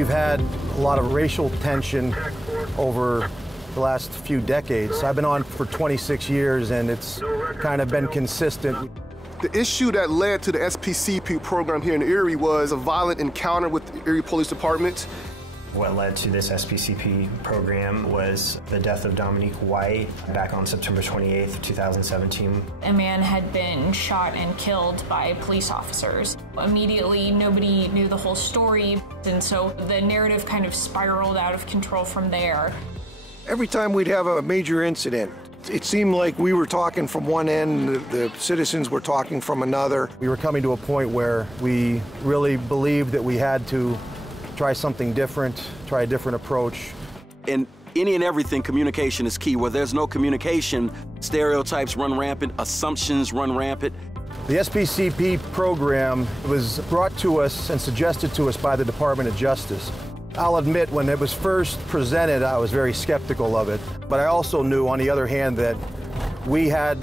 we've had a lot of racial tension over the last few decades. I've been on for 26 years, and it's kind of been consistent. The issue that led to the SPCP program here in Erie was a violent encounter with the Erie Police Department. What led to this SPCP program was the death of Dominique White back on September 28th, 2017. A man had been shot and killed by police officers. Immediately, nobody knew the whole story, and so the narrative kind of spiraled out of control from there. Every time we'd have a major incident, it seemed like we were talking from one end, the citizens were talking from another. We were coming to a point where we really believed that we had to try something different, try a different approach. In any and everything, communication is key. Where there's no communication, stereotypes run rampant, assumptions run rampant. The SPCP program was brought to us and suggested to us by the Department of Justice. I'll admit, when it was first presented, I was very skeptical of it, but I also knew, on the other hand, that we had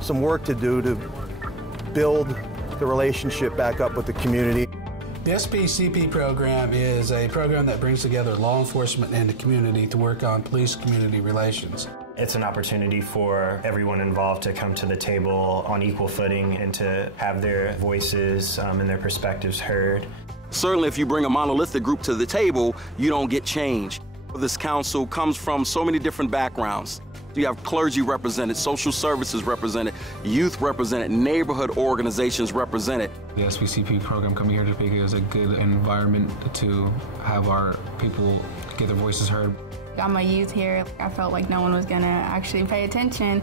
some work to do to build the relationship back up with the community. The SPCP program is a program that brings together law enforcement and the community to work on police-community relations. It's an opportunity for everyone involved to come to the table on equal footing and to have their voices and their perspectives heard. Certainly, if you bring a monolithic group to the table, you don't get change. This council comes from so many different backgrounds. You have clergy represented, social services represented, youth represented, neighborhood organizations represented. The SPCP program coming here to Topeka is a good environment to have our people get their voices heard. I'm a youth here. I felt like no one was gonna actually pay attention,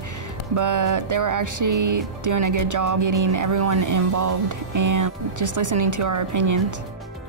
but they were actually doing a good job getting everyone involved and just listening to our opinions.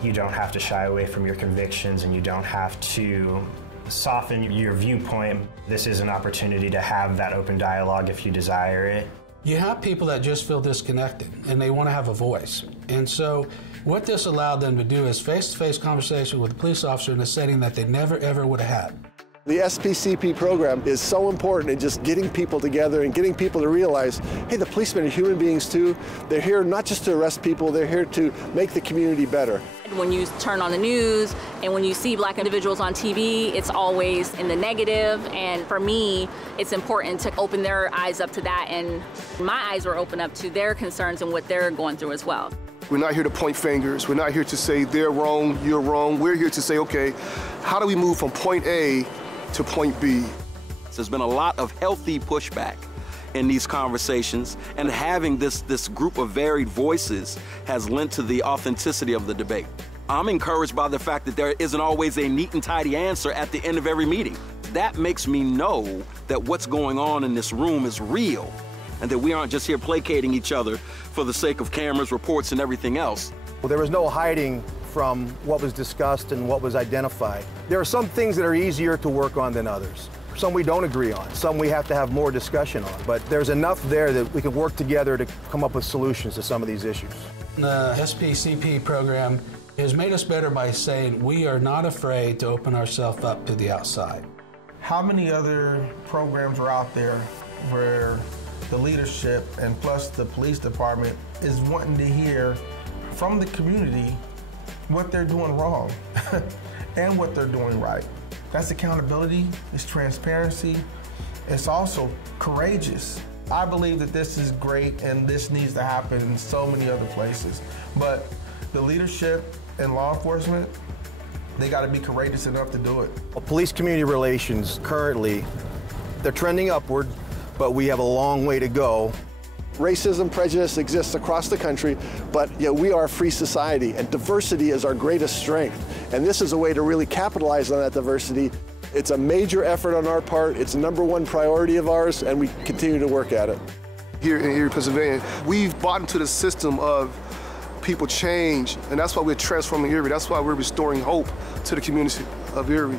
You don't have to shy away from your convictions, and you don't have to soften your viewpoint. This is an opportunity to have that open dialogue if you desire it. You have people that just feel disconnected and they want to have a voice. And so what this allowed them to do is face-to-face conversation with a police officer in a setting that they never ever would have had. The SPCP program is so important in just getting people together and getting people to realize, hey, the policemen are human beings too. They're here not just to arrest people, they're here to make the community better. When you turn on the news and when you see black individuals on TV, it's always in the negative. And for me, it's important to open their eyes up to that. And my eyes were open up to their concerns and what they're going through as well. We're not here to point fingers. We're not here to say they're wrong, you're wrong. We're here to say, okay, how do we move from point A to point B? There's been a lot of healthy pushback in these conversations, and having this group of varied voices has lent to the authenticity of the debate. I'm encouraged by the fact that there isn't always a neat and tidy answer at the end of every meeting. That makes me know that what's going on in this room is real, and that we aren't just here placating each other for the sake of cameras, reports, and everything else. Well, there was no hiding from what was discussed and what was identified. There are some things that are easier to work on than others. Some we don't agree on, some we have to have more discussion on, but there's enough there that we can work together to come up with solutions to some of these issues. The SPCP program has made us better by saying we are not afraid to open ourselves up to the outside. How many other programs are out there where the leadership and plus the police department is wanting to hear from the community what they're doing wrong and what they're doing right? That's accountability, it's transparency, it's also courageous. I believe that this is great and this needs to happen in so many other places. But the leadership and law enforcement, they got to be courageous enough to do it. Well, police community relations currently, they're trending upward, but we have a long way to go. Racism, prejudice exists across the country, but we are a free society, and diversity is our greatest strength. And this is a way to really capitalize on that diversity. It's a major effort on our part. It's the #1 priority of ours, and we continue to work at it. Here in Erie, Pennsylvania, we've bought into the system of people change, and that's why we're transforming Erie. That's why we're restoring hope to the community of Erie.